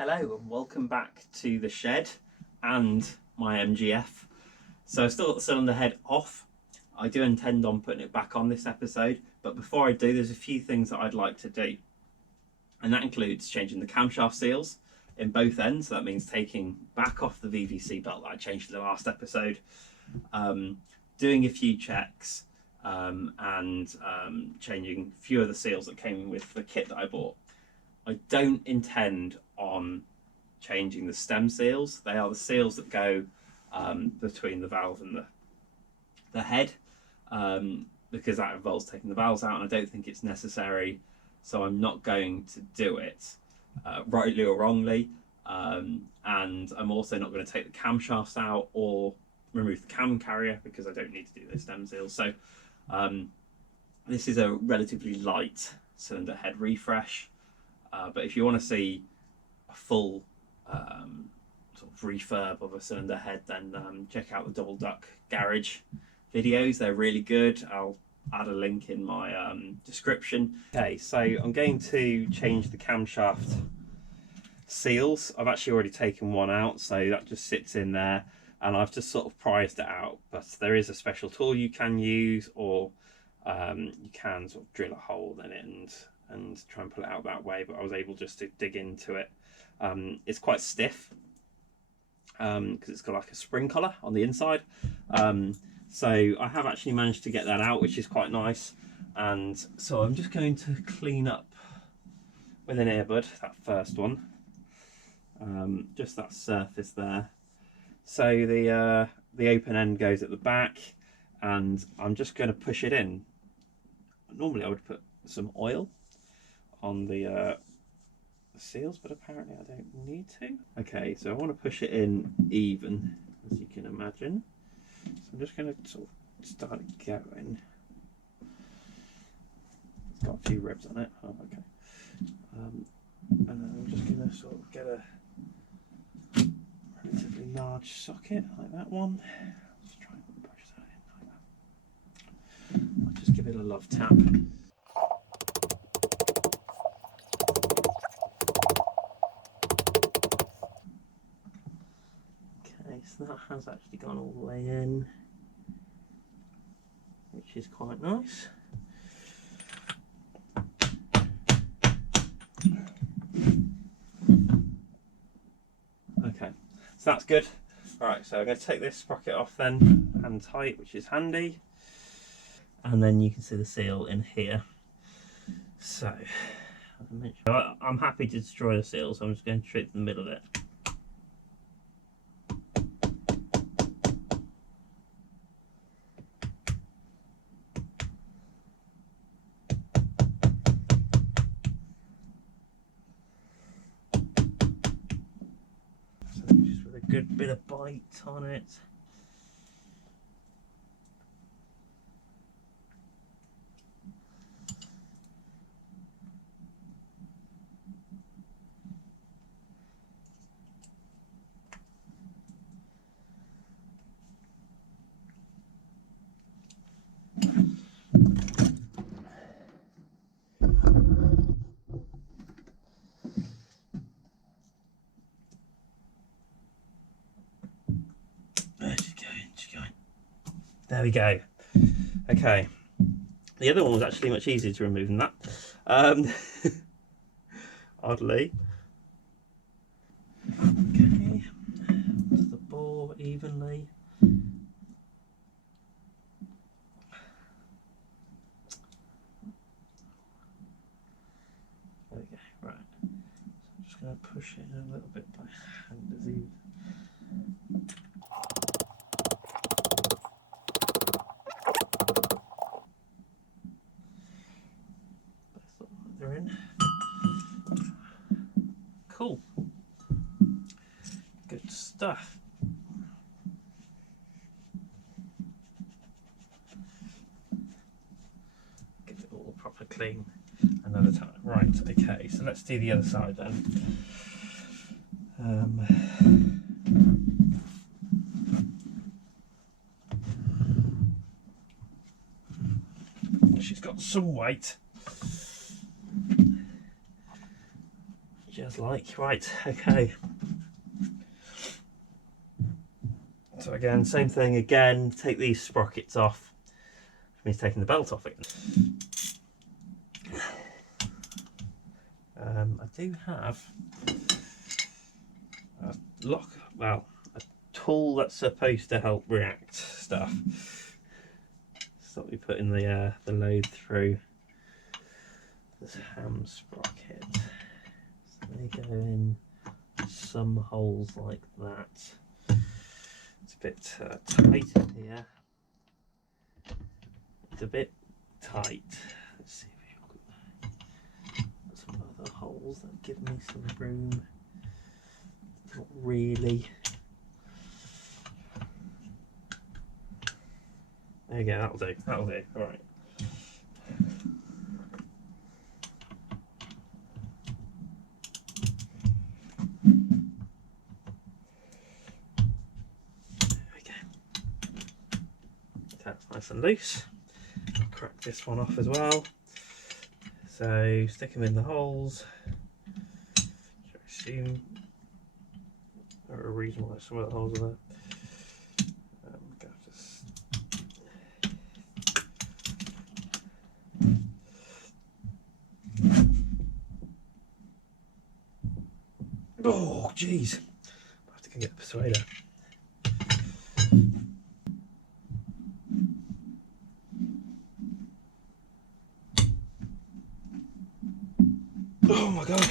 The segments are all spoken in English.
Hello and welcome back to the shed and my MGF. So I've still got the cylinder head off. I do intend on putting it back on this episode, but before I do, there's a few things that I'd like to do. And that includes changing the camshaft seals in both ends. So that means taking back off the VVC belt that I changed in the last episode, doing a few checks, and changing a few of the seals that came with the kit that I bought. I don't intend on changing the stem seals. They are the seals that go between the valve and the head, because that involves taking the valves out, and I don't think it's necessary, so I'm not going to do it, rightly or wrongly. And I'm also not going to take the camshafts out or remove the cam carrier because I don't need to do those stem seals. So this is a relatively light cylinder head refresh. But if you want to see a full sort of refurb of a cylinder head, then check out the Double Duck Garage videos. They're really good. I'll add a link in my description. Okay, so I'm going to change the camshaft seals. I've actually already taken one out, so that just sits in there, and I've just sort of prized it out. But there is a special tool you can use, or you can sort of drill a hole in it and try and pull it out that way, but I was able just to dig into it. It's quite stiff because it's got like a spring collar on the inside. So I have actually managed to get that out, which is quite nice. And so I'm just going to clean up with an earbud that first one, just that surface there. So the open end goes at the back, and I'm just going to push it in. Normally I would put some oil on the seals, but apparently I don't need to. Okay, so I want to push it in even, as you can imagine. So I'm just going to sort of start it going. It's got a few ribs on it. Oh, okay. And then I'm just going to sort of get a relatively large socket like that one. Just try and push that in like that. I'll just give it a love tap. So that has actually gone all the way in, which is quite nice. Okay, so that's good. Alright, so I'm going to take this sprocket off then, hand tight, which is handy. And then you can see the seal in here. So, as I mentioned, I'm happy to destroy the seal, so I'm just going straight to the middle of it. Just with a good bit of bite on it. There we go. Okay. The other one was actually much easier to remove than that. Oddly. Okay. To the bore evenly. There we go. Right. So I'm just going to push it in a little bit by hand as easy. They're in. Cool. Good stuff. Get it all proper clean another time. Right, okay, so let's do the other side then. She's got some weight. just like. Right, okay. So again, same thing again, take these sprockets off, which means taking the belt off again. I do have a a tool that's supposed to help react stuff. Stop me putting the load through this ham sprocket. So they go in some holes like that. It's a bit tight in here. It's a bit tight. Let's see if we've got some other holes that give me some room. Not really. There you go, that'll do, that'll do, alright. Okay. That's nice and loose. Crack this one off as well. So stick them in the holes. I assume there are a reason why some of the holes are there. Oh, jeez. I have to go get the persuader. Oh my god.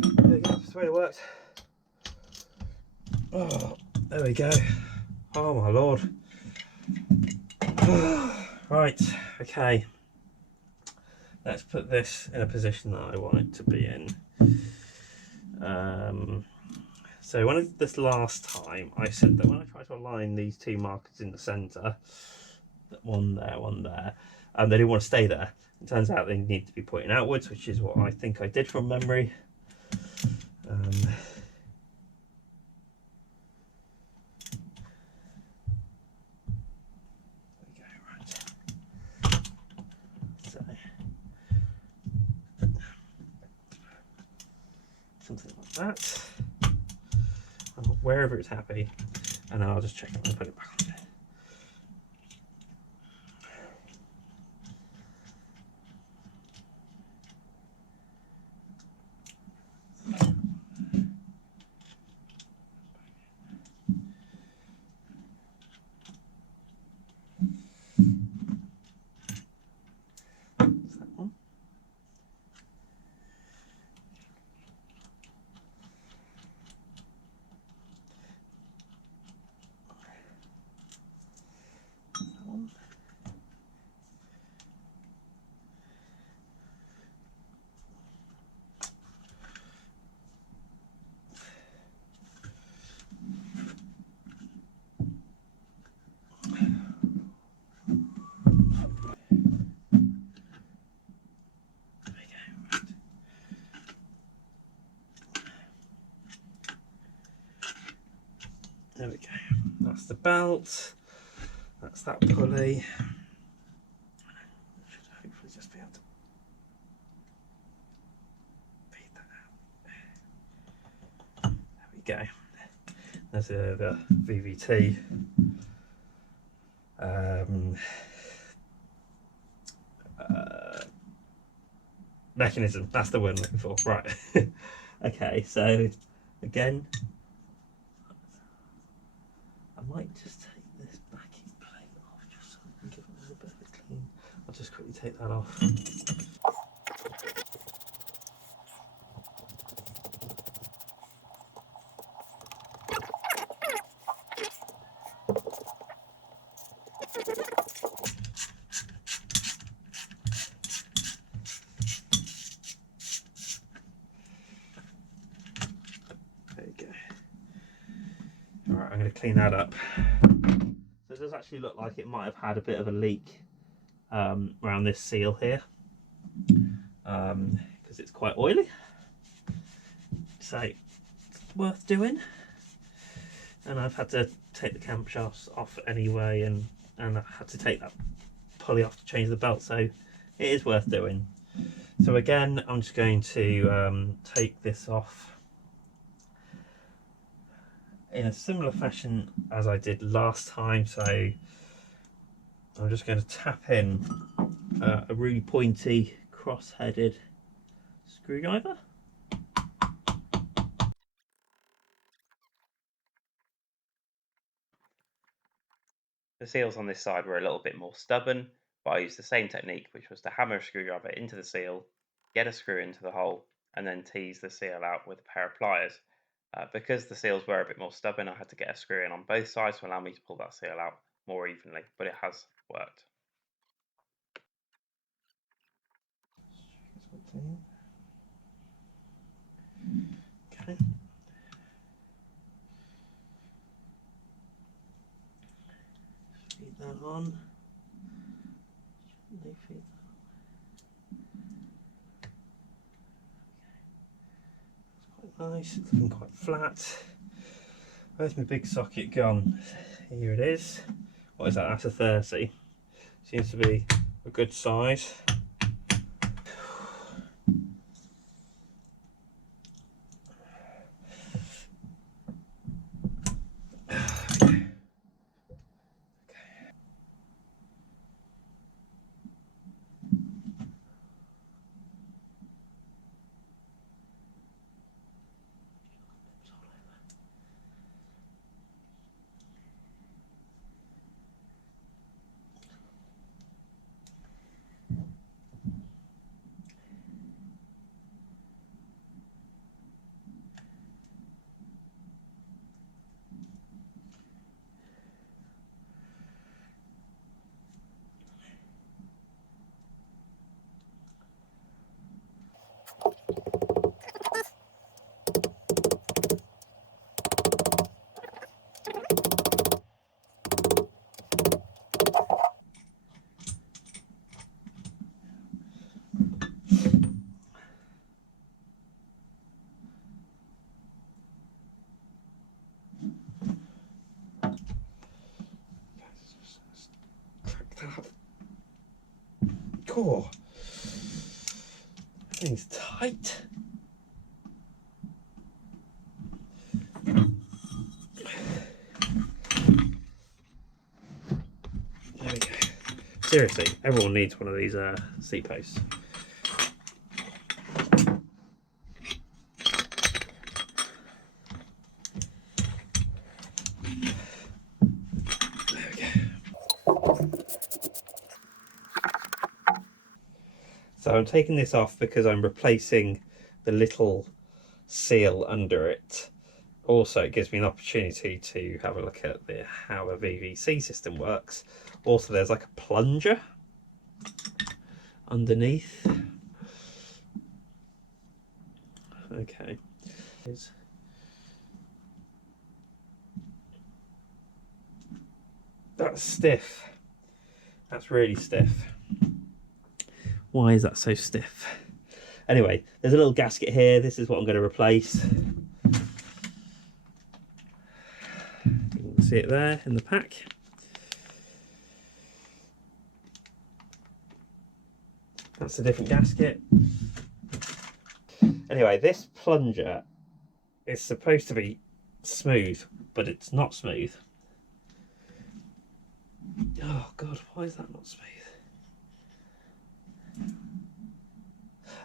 There we go, the persuader worked. Oh, there we go. Oh my lord. Right, okay. Let's put this in a position that I want it to be in. So when I did this last time, I said that when I try to align these two markers in the centre, one there, they didn't want to stay there. It turns out they need to be pointing outwards, which is what I think I did from memory. Something like that, wherever it's happy, and then I'll just check it and put it back on there. There we go. That's the belt. That's that pulley. Should hopefully just be able to feed that out. There we go. There's the VVT. Mechanism. That's the word I'm looking for. Right. Okay. So again. I might just take this backing plate off just so I can give it a little bit of a clean. I'll just quickly take that off. There you go. Alright, I'm going to clean that up. So it does actually look like it might have had a bit of a leak around this seal here, because it's quite oily. So it's worth doing. And I've had to take the camshafts off anyway, and I've had to take that pulley off to change the belt, so it is worth doing. So again, I'm just going to take this off in a similar fashion as I did last time. So I'm just going to tap in a really pointy cross-headed screwdriver. The seals on this side were a little bit more stubborn, but I used the same technique, which was to hammer a screwdriver into the seal, get a screw into the hole, and then tease the seal out with a pair of pliers. Because the seals were a bit more stubborn, I had to get a screw in on both sides to allow me to pull that seal out more evenly, but it has worked. Okay. Feed that on. Feed that on. That's quite nice. It's looking quite flat. Where's my big socket gone? Here it is. What is that? That's a 30. Seems to be a good size. Cool. Everything's tight. There we go. Seriously, everyone needs one of these seat posts. There we go. So I'm taking this off because I'm replacing the little seal under it. Also, it gives me an opportunity to have a look at how a VVC system works. Also, there's like a plunger underneath. Okay. That's stiff. That's really stiff. Why is that so stiff? Anyway, there's a little gasket here. This is what I'm going to replace. You can see it there in the pack. That's a different gasket. Anyway, this plunger is supposed to be smooth, but it's not smooth. Oh God, why is that not smooth?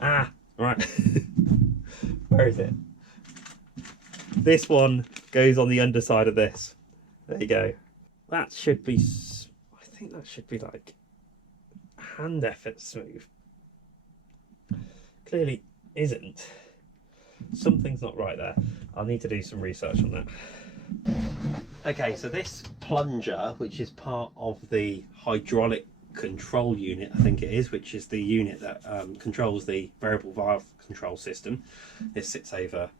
Ah, right. Where is it? This one goes on the underside of this. There you go. That should be, I think that should be like hand effort smooth. Clearly isn't. Something's not right there. I'll need to do some research on that. Okay, so this plunger, which is part of the hydraulic control unit, I think it is, which is the unit that controls the variable valve control system. This sits over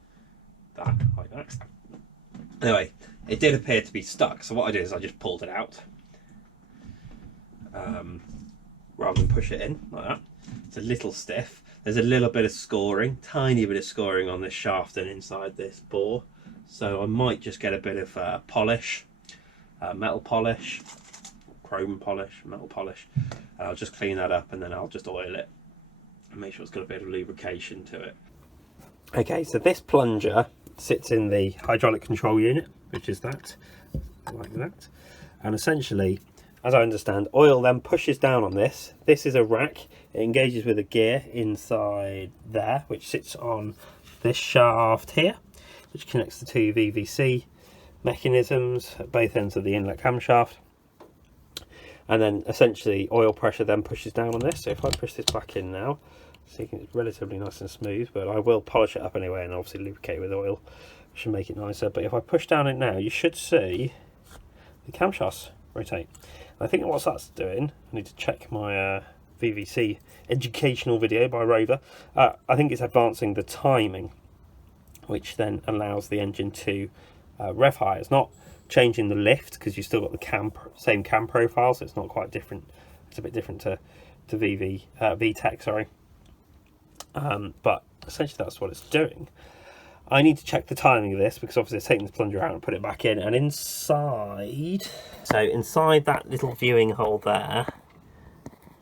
that, like that. Anyway, it did appear to be stuck, so what I did is I just pulled it out rather than push it in like that. It's a little stiff. There's a little bit of scoring, tiny bit of scoring on this shaft and inside this bore, so I might just get a bit of polish, metal polish, chrome polish, metal polish. I'll just clean that up and then I'll just oil it. and make sure it's got a bit of lubrication to it. Okay, so this plunger sits in the hydraulic control unit, which is that, like that. And essentially, as I understand, oil then pushes down on this. This is a rack. It engages with a gear inside there, which sits on this shaft here, which connects the two VVC mechanisms at both ends of the inlet camshaft. And then essentially oil pressure then pushes down on this. So if I push this back in now, so it's relatively nice and smooth, but I will polish it up anyway and obviously lubricate with oil, which should make it nicer. But if I push down it now, you should see the camshafts rotate. And I think what that's doing, I need to check my VVC educational video by Rover. I think it's advancing the timing, which then allows the engine to rev higher. It's not changing the lift because you've still got the same cam profile, so it's not quite different. It's a bit different to VTEC, sorry. But essentially that's what it's doing. I need to check the timing of this because obviously it's taking this plunger out and put it back in, and inside that little viewing hole there,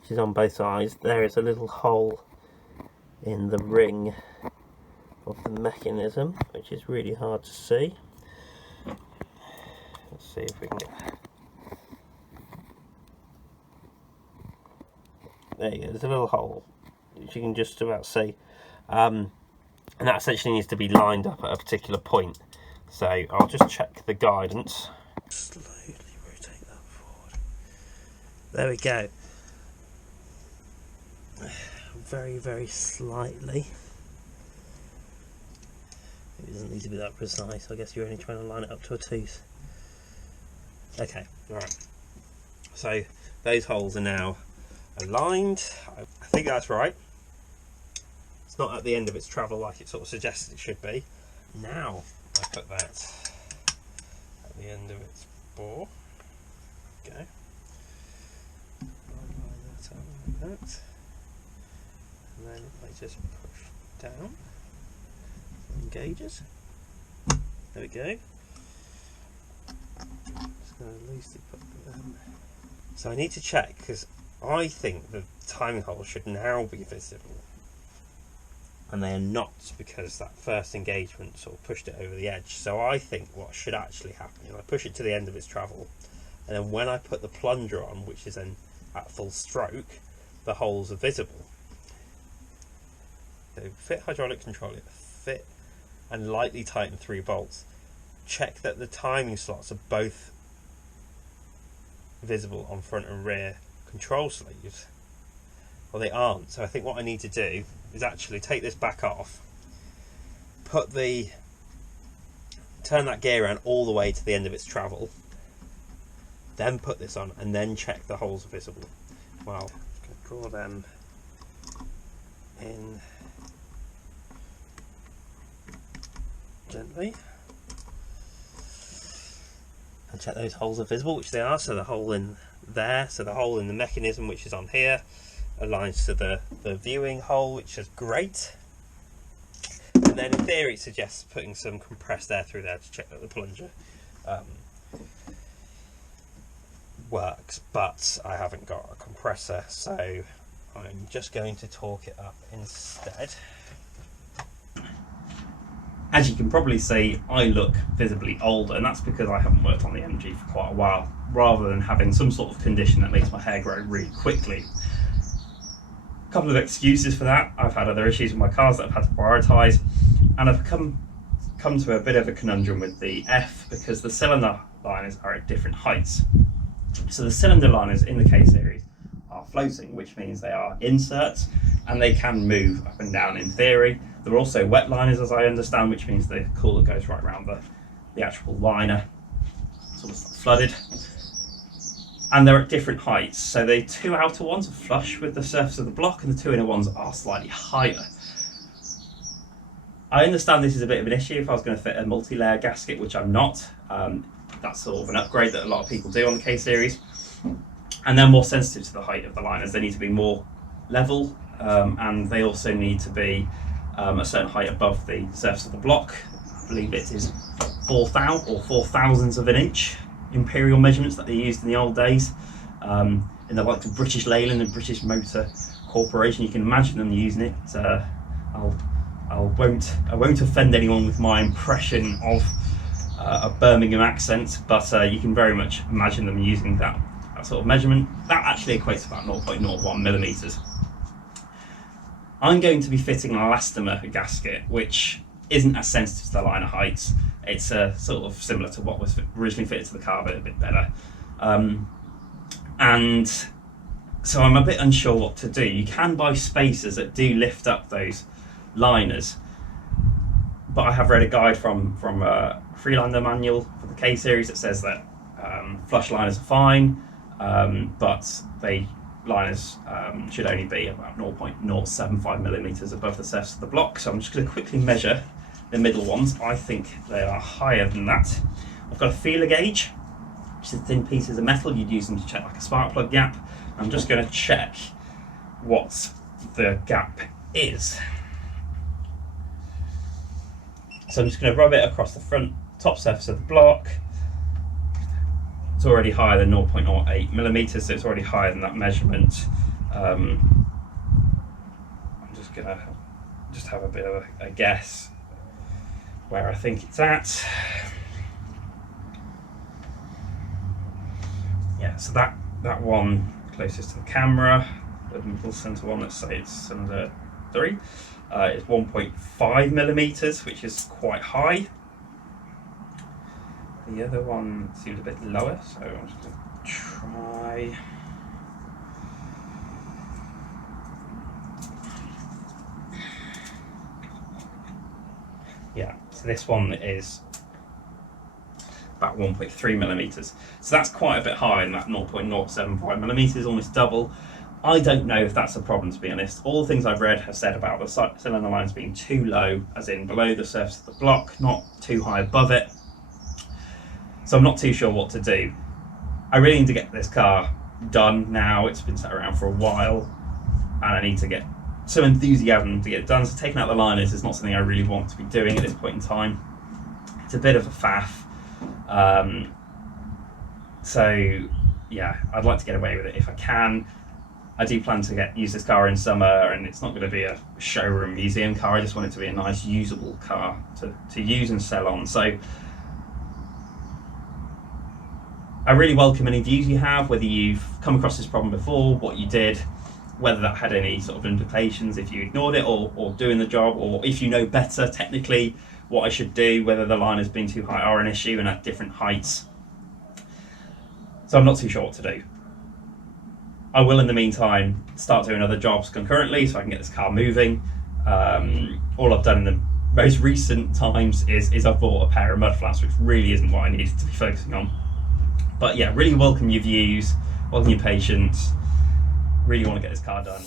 which is on both sides, there is a little hole in the ring of the mechanism, which is really hard to see. Let's see if we can get... There you go, there's a little hole, which you can just about see. And that essentially needs to be lined up at a particular point. So I'll just check the guidance. Slowly rotate that forward. There we go. Very, very slightly. It doesn't need to be that precise. I guess you're only trying to line it up to a tooth. Okay, alright. So those holes are now aligned. I think that's right. It's not at the end of its travel like it sort of suggests it should be. Now I put that at the end of its bore. Okay. I'll line that up like that. And then I just push down. Engages. There we go. Just going to loosely put them. So I need to check because I think the timing hole should now be visible, and they are not because that first engagement sort of pushed it over the edge. So I think what should actually happen is I push it to the end of its travel, and then when I put the plunger on, which is then at full stroke, the holes are visible. So fit hydraulic control it, fit and lightly tighten 3 bolts. Check that the timing slots are both visible on front and rear control sleeves. Well, they aren't, so I think what I need to do is actually take this back off, turn that gear around all the way to the end of its travel, then put this on, and then check the holes are visible. Well, I'm just going to draw them in gently and check those holes are visible, which they are. So the hole in there, so the hole in the mechanism, which is on here, aligns to the viewing hole, which is great. And then in theory it suggests putting some compressed air through there to check that the plunger works, but I haven't got a compressor, so I'm just going to torque it up instead. As you can probably see, I look visibly older, and that's because I haven't worked on the MG for quite a while, rather than having some sort of condition that makes my hair grow really quickly. A couple of excuses for that. I've had other issues with my cars that I've had to prioritise, and I've come to a bit of a conundrum with the F because the cylinder liners are at different heights. So the cylinder liners in the K series are floating, which means they are inserts and they can move up and down in theory. There are also wet liners, as I understand, which means the cooler goes right around the actual liner, sort of flooded. And they're at different heights. So the 2 outer ones are flush with the surface of the block and the 2 inner ones are slightly higher. I understand this is a bit of an issue if I was going to fit a multi-layer gasket, which I'm not. That's sort of an upgrade that a lot of people do on the K series. And they're more sensitive to the height of the liners. They need to be more level, and they also need to be a certain height above the surface of the block. I believe it is 4 thousandths of an inch imperial measurements that they used in the old days, in the likes of British Leyland and British Motor corporation. You can imagine them using it. I won't offend anyone with my impression of a Birmingham accent, but you can very much imagine them using that sort of measurement. That actually equates to about 0.01 millimeters. I'm going to be fitting an elastomer gasket, which isn't as sensitive to the liner heights. It's sort of similar to what was originally fitted to the car, but a bit better. And so I'm a bit unsure what to do. You can buy spacers that do lift up those liners, but I have read a guide from a Freelander manual for the K series that says that flush liners are fine, but liners should only be about 0.075 millimeters above the surface of the block. So I'm just going to quickly measure the middle ones. I think they are higher than that. I've got a feeler gauge, which is thin pieces of metal. You'd use them to check like a spark plug gap. I'm just going to check what the gap is. So I'm just going to rub it across the front top surface of the block. It's already higher than 0.08 millimeters, so it's already higher than that measurement. I'm just going to have a bit of a guess where I think it's at. Yeah, so that one closest to the camera, the middle center one, let's say it's under 3, is 1.5 millimeters, which is quite high. The other one seemed a bit lower, so I'm just going to try. Yeah, so this one is about 1.3 millimeters. So that's quite a bit higher than that 0.075 millimeters, almost double. I don't know if that's a problem, to be honest. All the things I've read have said about the cylinder lines being too low, as in below the surface of the block, not too high above it. So I'm not too sure what to do. I really need to get this car done now. It's been sat around for a while, and I need to get some enthusiasm to get it done. So taking out the liners is not something I really want to be doing at this point in time. It's a bit of a faff. So yeah, I'd like to get away with it if I can. I do plan to use this car in summer, and it's not going to be a showroom museum car. I just want it to be a nice usable car to use and sell on. So I really welcome any views you have, whether you've come across this problem before, what you did, whether that had any sort of implications if you ignored it or doing the job, or if you know better technically what I should do, whether the liners being too high are an issue and at different heights. So I'm not too sure what to do. I will, in the meantime, start doing other jobs concurrently so I can get this car moving. All I've done in the most recent times is I've bought a pair of mud flaps, which really isn't what I needed to be focusing on. But yeah, really welcome your views, welcome your patience. Really want to get this car done.